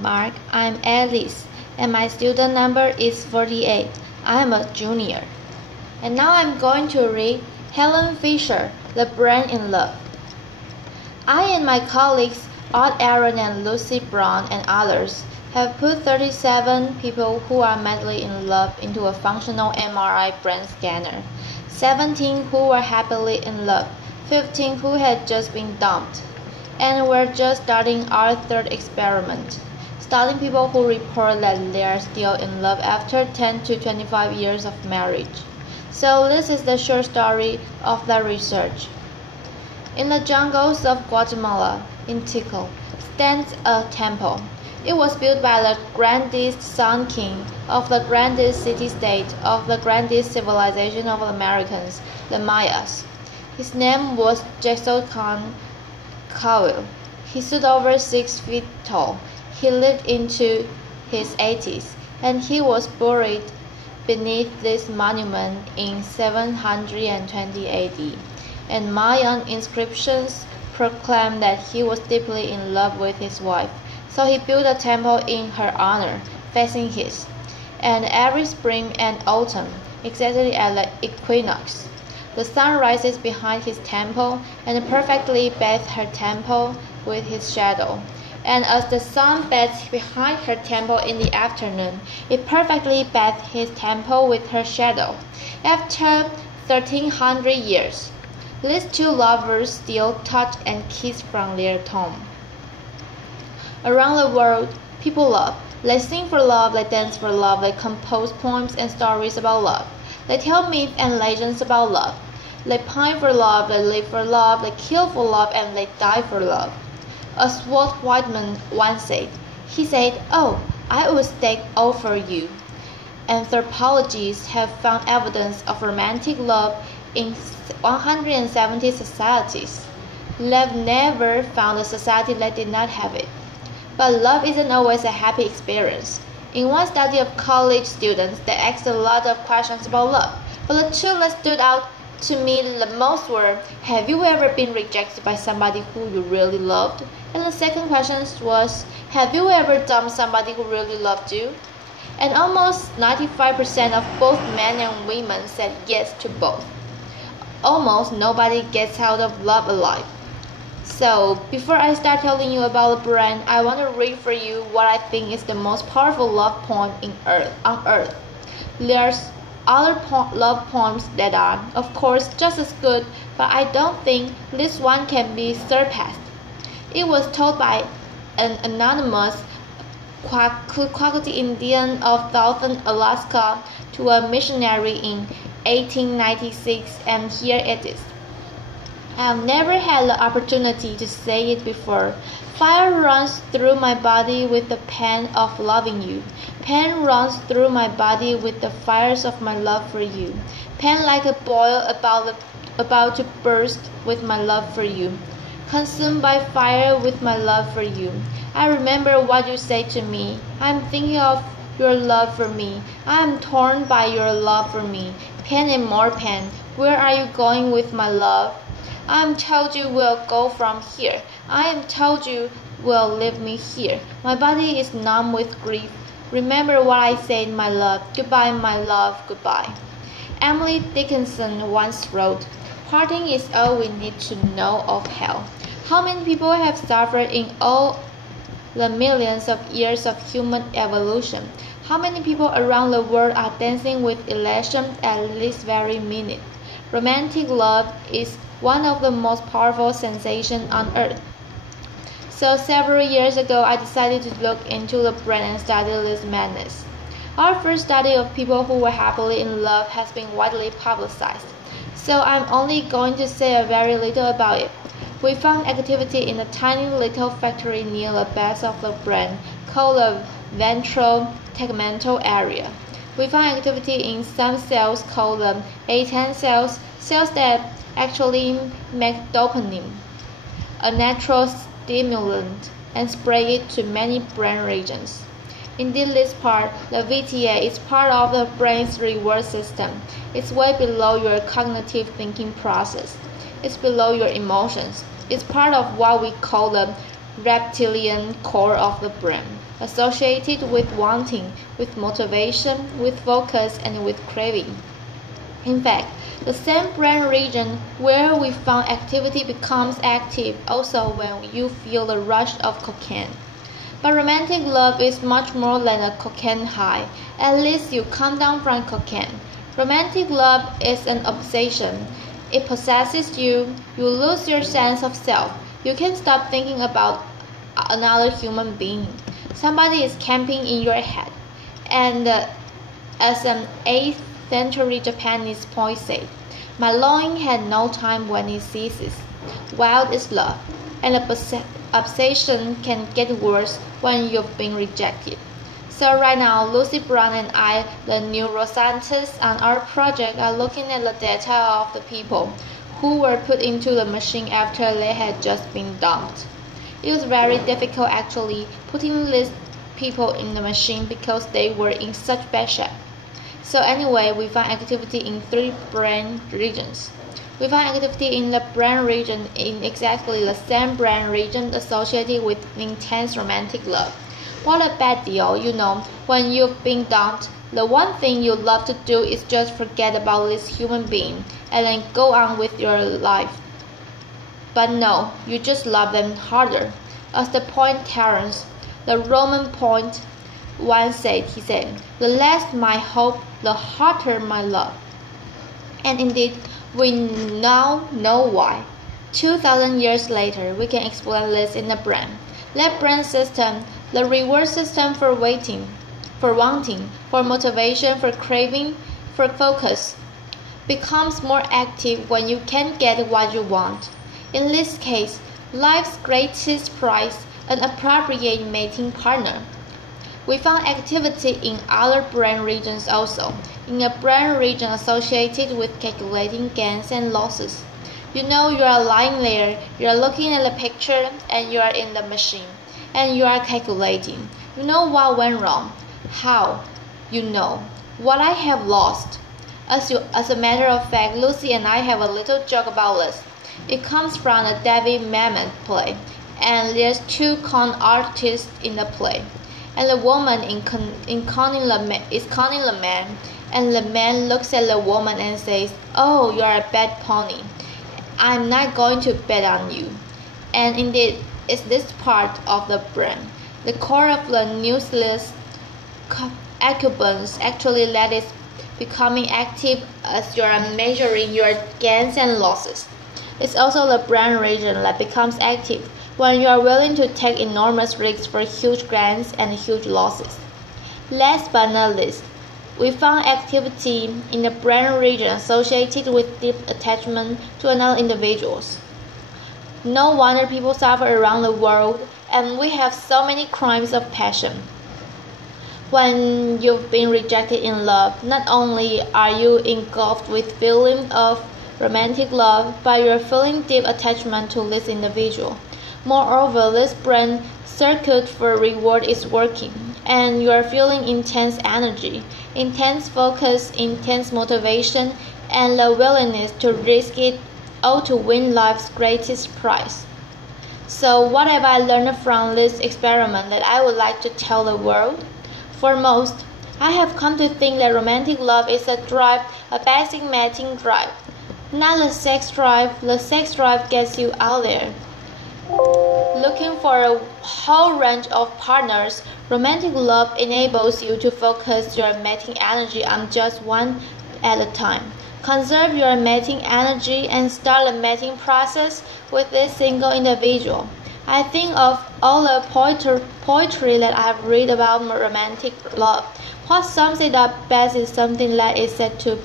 Mark. I'm Alice, and my student number is 48. I am a junior. And now I'm going to read Helen Fisher, The Brain in Love. I and my colleagues, Odd Aaron and Lucy Brown and others, have put 37 people who are madly in love into a functional MRI brain scanner, 17 who were happily in love, 15 who had just been dumped, and we're just starting our third experiment, studying people who report that they are still in love after 10 to 25 years of marriage. So this is the short story of the research. In the jungles of Guatemala, in Tikal, stands a temple. It was built by the grandest son king of the grandest city-state of the grandest civilization of the Americans, the Mayas. His name was Quetzalcoatl. He stood over 6 feet tall. He lived into his 80s, and he was buried beneath this monument in 720 AD. And Mayan inscriptions proclaim that he was deeply in love with his wife. So he built a temple in her honor, facing his. And every spring and autumn, exactly at the equinox, the sun rises behind his temple and perfectly bathes her temple with his shadow. And as the sun bathes behind her temple in the afternoon, it perfectly bathes his temple with her shadow. After 1300 years, these two lovers still touch and kiss from their tomb. Around the world, people love. They sing for love, they dance for love, they compose poems and stories about love. They tell myths and legends about love. They pine for love, they live for love, they kill for love, and they die for love. As Walt Whitman once said, he said, "Oh, I would stake all for you." Anthropologists have found evidence of romantic love in 170 societies. They've never found a society that did not have it. But love isn't always a happy experience. In one study of college students, they asked a lot of questions about love. But the two that stood out to me the most were, have you ever been rejected by somebody who you really loved? And the second question was, have you ever dumped somebody who really loved you? And almost 95% of both men and women said yes to both. Almost nobody gets out of love alive. So, before I start telling you about the brain, I want to read for you what I think is the most powerful love poem on earth. There's other love poems that are, of course, just as good, but I don't think this one can be surpassed. It was told by an anonymous Quackity Indian of Southern Alaska to a missionary in 1896, and here it is. I've never had the opportunity to say it before. Fire runs through my body with the pain of loving you. Pain runs through my body with the fires of my love for you. Pain like a boil about to burst with my love for you. Consumed by fire with my love for you. I remember what you say to me. I'm thinking of your love for me. I am torn by your love for me. Pain and more pain. Where are you going with my love? I am told you will go from here. I am told you will leave me here. My body is numb with grief. Remember what I said, my love. Goodbye, my love, goodbye. Emily Dickinson once wrote, "Parting is all we need to know of hell." How many people have suffered in all the millions of years of human evolution? How many people around the world are dancing with elation at this very minute? Romantic love is one of the most powerful sensations on earth. So several years ago, I decided to look into the brain and study this madness. Our first study of people who were happily in love has been widely publicized, so I'm only going to say a very little about it. We found activity in a tiny little factory near the base of the brain called the ventral tegmental area. We found activity in some cells called the A10 cells, cells that actually make dopamine, a natural stimulant, and spray it to many brain regions. Indeed, this part, the VTA, is part of the brain's reward system. It's way below your cognitive thinking process. It's below your emotions. It's part of what we call the reptilian core of the brain, associated with wanting, with motivation, with focus, and with craving. In fact, the same brain region where we found activity becomes active also when you feel the rush of cocaine. But romantic love is much more than a cocaine high. At least you come down from cocaine. Romantic love is an obsession. It possesses you. You lose your sense of self. You can't stop thinking about another human being. Somebody is camping in your head. And as an 8th century Japanese poet said, "My longing had no time when it ceases." Wild is love, and the obsession can get worse when you've been rejected. So right now, Lucy Brown and I, the neuroscientists on our project, are looking at the data of the people who were put into the machine after they had just been dumped. It was very difficult actually putting these people in the machine because they were in such bad shape. So anyway, we find activity in 3 brain regions. We find activity in the brain region in exactly the same brain region associated with intense romantic love. What a bad deal, when you've been dumped, the one thing you love to do is just forget about this human being and then go on with your life. But no, you just love them harder. As the poet Terence, the Roman poet, once said, he said, "The less my hope, the hotter my love." And indeed, we now know why. 2,000 years later, we can explain this in the brain. That brain system, the reward system for waiting, for wanting, for motivation, for craving, for focus, becomes more active when you can't get what you want. In this case, life's greatest prize, an appropriate mating partner. We found activity in other brain regions also, in a brain region associated with calculating gains and losses. You are lying there, you are looking at the picture, and you are in the machine, and you are calculating. You know what went wrong. How? What I have lost. As a matter of fact, Lucy and I have a little joke about this. It comes from the David Mamet play, and there's 2 con artists in the play. And the woman is conning the man, and the man looks at the woman and says, "Oh, you are a bad pony. I'm not going to bet on you." And indeed, it's this part of the brain, the core of the nucleus accumbens, actually that is becoming active as you are measuring your gains and losses. It's also the brain region that becomes active when you are willing to take enormous risks for huge gains and huge losses. Last but not least, we found activity in the brain region associated with deep attachment to another individual. No wonder people suffer around the world, and we have so many crimes of passion. When you've been rejected in love, not only are you engulfed with feeling of romantic love, but you're feeling deep attachment to this individual. Moreover, this brain circuit for reward is working, and you are feeling intense energy, intense focus, intense motivation, and the willingness to risk it all to win life's greatest prize. So what have I learned from this experiment that I would like to tell the world? Foremost, I have come to think that romantic love is a drive, a basic mating drive. Not the sex drive. The sex drive gets you out there looking for a whole range of partners. Romantic love enables you to focus your mating energy on just one at a time. Conserve your mating energy and start the mating process with this single individual. I think of all the poetry that I've read about romantic love. What sums it up best is something that is said to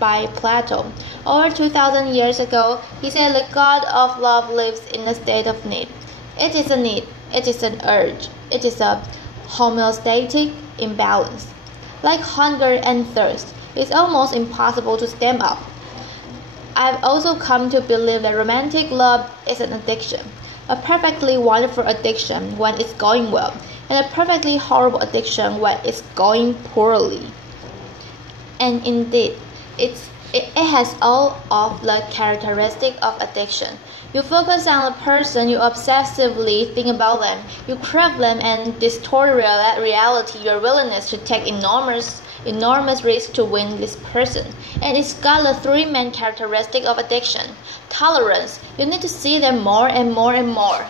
by Plato. Over 2,000 years ago, he said the God of love lives in a state of need. It is a need, it is an urge, it is a homeostatic imbalance. Like hunger and thirst, it's almost impossible to stem up. I've also come to believe that romantic love is an addiction, a perfectly wonderful addiction when it's going well, and a perfectly horrible addiction when it's going poorly. And indeed, it's It has all of the characteristics of addiction. You focus on the person, you obsessively think about them, you crave them and distort reality, your willingness to take enormous risks to win this person. And it's got the three main characteristics of addiction. Tolerance, you need to see them more and more and more.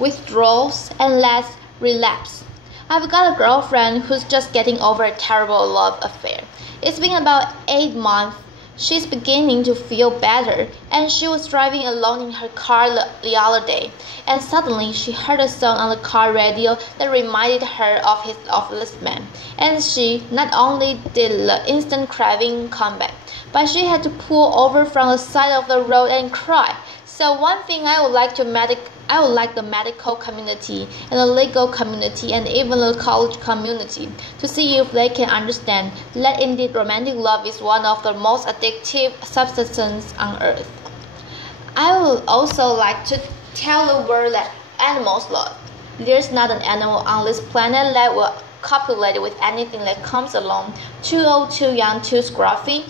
Withdrawals and less relapse. I've got a girlfriend who's just getting over a terrible love affair. It's been about 8 months. She's beginning to feel better, and she was driving alone in her car the other day, and suddenly she heard a song on the car radio that reminded her of his awfulest man. And she not only did the instant craving come back, but she had to pull over from the side of the road and cry. So one thing I would like the medical community and the legal community and even the college community to see if they can understand that indeed romantic love is one of the most addictive substances on earth. I would also like to tell the world that animals love. There's not an animal on this planet that will copulate with anything that comes along, too old, too young, too scruffy,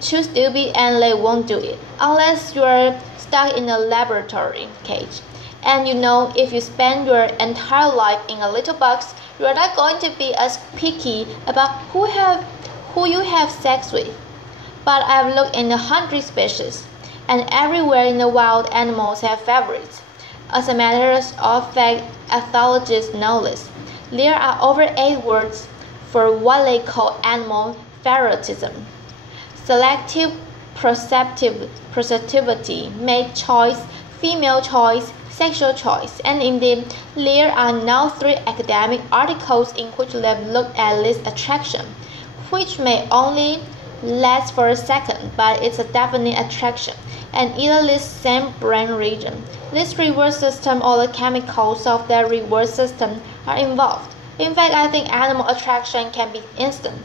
too stupid, and they won't do it unless you're stuck in a laboratory cage. And you know, if you spend your entire life in a little box, you are not going to be as picky about who you have sex with. But I've looked in 100 species, and everywhere in the wild, animals have favorites. As a matter of fact, ethologists know this. There are over 8 words for what they call animal favoritism. Selective perceptivity, mate choice, female choice, sexual choice, and indeed there are now 3 academic articles in which they've looked at this attraction, which may only last for a second, but it's a definite attraction, and either this same brain region, this reward system, or the chemicals of that reward system are involved. In fact, I think animal attraction can be instant.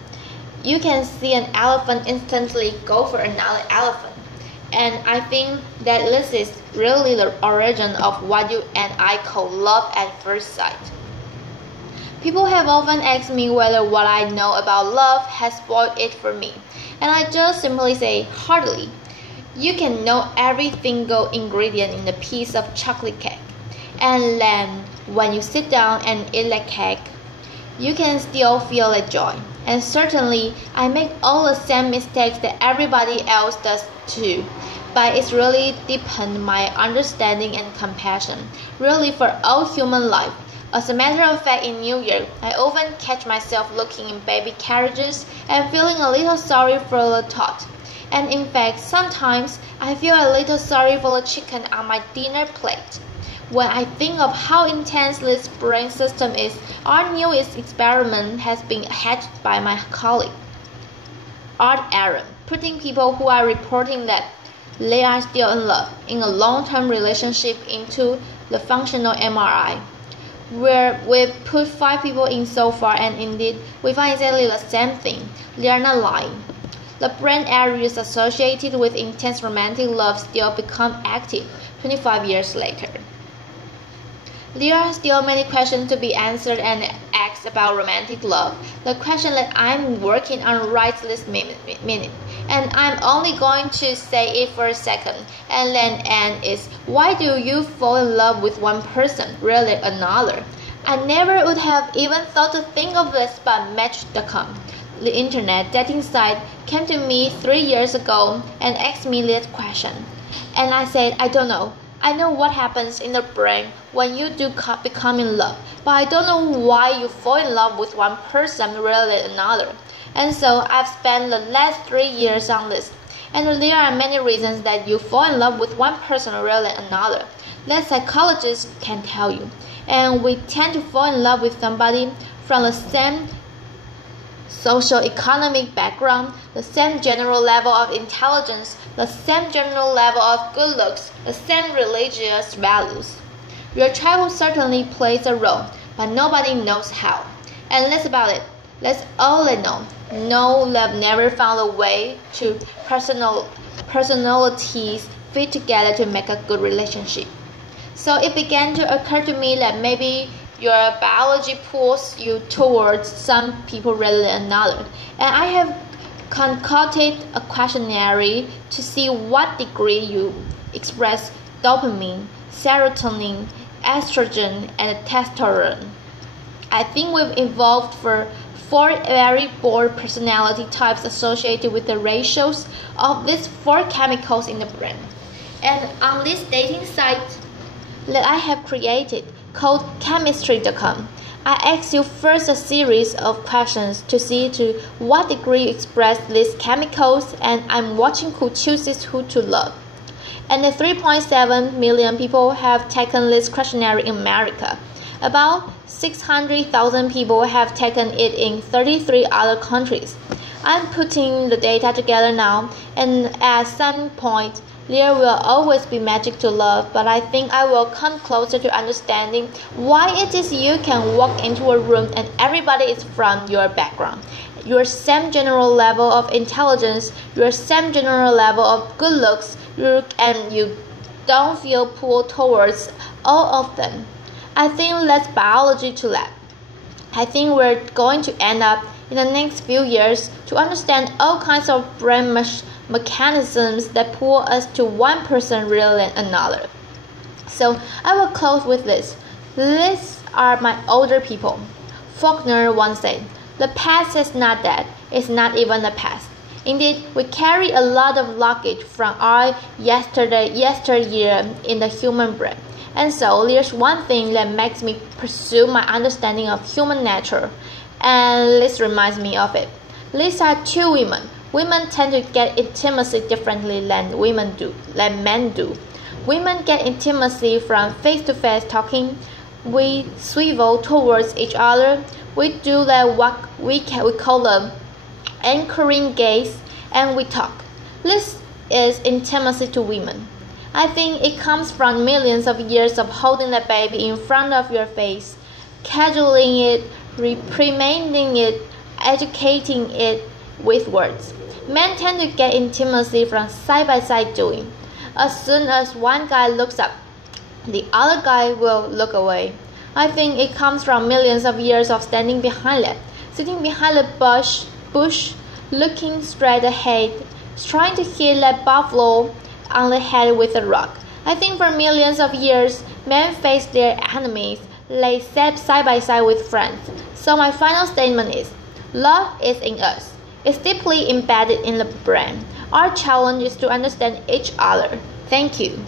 You can see an elephant instantly go for another elephant. And I think that this is really the origin of what you and I call love at first sight. People have often asked me whether what I know about love has spoiled it for me. And I just simply say, hardly. You can know every single ingredient in a piece of chocolate cake. And then when you sit down and eat that cake, you can still feel the joy. And certainly, I make all the same mistakes that everybody else does too. But it's really deepened my understanding and compassion, really for all human life. As a matter of fact, in New York, I often catch myself looking in baby carriages and feeling a little sorry for the tot. And in fact, sometimes I feel a little sorry for the chicken on my dinner plate. When I think of how intense this brain system is, our newest experiment has been hatched by my colleague, Art Aaron, putting people who are reporting that they are still in love in a long-term relationship into the functional MRI, where we've put 5 people in so far, and indeed we find exactly the same thing. They are not lying. The brain areas associated with intense romantic love still become active 25 years later. There are still many questions to be answered and asked about romantic love. The question that I'm working on right this minute, and I'm only going to say it for a second and then end, is why do you fall in love with one person, rarely another? I never would have even thought to think of this, but Match.com, the internet dating site, came to me 3 years ago and asked me this question. And I said, I don't know. I know what happens in the brain when you do become in love, but I don't know why you fall in love with one person rather than another. And so I've spent the last 3 years on this. And there are many reasons that you fall in love with one person rather than another that psychologists can tell you. And we tend to fall in love with somebody from the same socio-economic background, the same general level of intelligence, the same general level of good looks, the same religious values. Your childhood certainly plays a role, but nobody knows how. And that's about it. That's all they know. No, love never found a way to personalities fit together to make a good relationship. So it began to occur to me that maybe your biology pulls you towards some people rather than another. And I have concocted a questionnaire to see what degree you express dopamine, serotonin, estrogen, and testosterone. I think we've evolved for 4 very bored personality types associated with the ratios of these 4 chemicals in the brain. And on this dating site that I have created called chemistry.com, I ask you first a series of questions to see to what degree you express these chemicals, and I'm watching who chooses who to love. And the 3.7 million people have taken this questionnaire in America. About 600,000 people have taken it in 33 other countries. I'm putting the data together now, and at some point, there will always be magic to love, but I think I will come closer to understanding why it is you can walk into a room and everybody is from your background, your same general level of intelligence, your same general level of good looks, and you don't feel pulled towards all of them. I think that's biology to that. I think we're going to end up in the next few years to understand all kinds of brain mechanisms that pull us to one person rather than another. So I will close with this. These are my older people. Faulkner once said, "The past is not dead, it's not even the past." Indeed, we carry a lot of luggage from our yesteryear in the human brain. And so there's one thing that makes me pursue my understanding of human nature, and this reminds me of it. These are 2 women. Women tend to get intimacy differently than men do. Women get intimacy from face-to-face talking. We swivel towards each other. We do that what we call the anchoring gaze, and we talk. This is intimacy to women. I think it comes from millions of years of holding that baby in front of your face, cajoling it, reprimanding it, educating it with words. Men tend to get intimacy from side-by-side doing. As soon as one guy looks up, the other guy will look away. I think it comes from millions of years of standing behind it, sitting behind the bush, looking straight ahead, trying to hit that buffalo on the head with a rock. I think for millions of years, men face their enemies. They sat side by side with friends. So my final statement is, love is in us. It's deeply embedded in the brain. Our challenge is to understand each other. Thank you.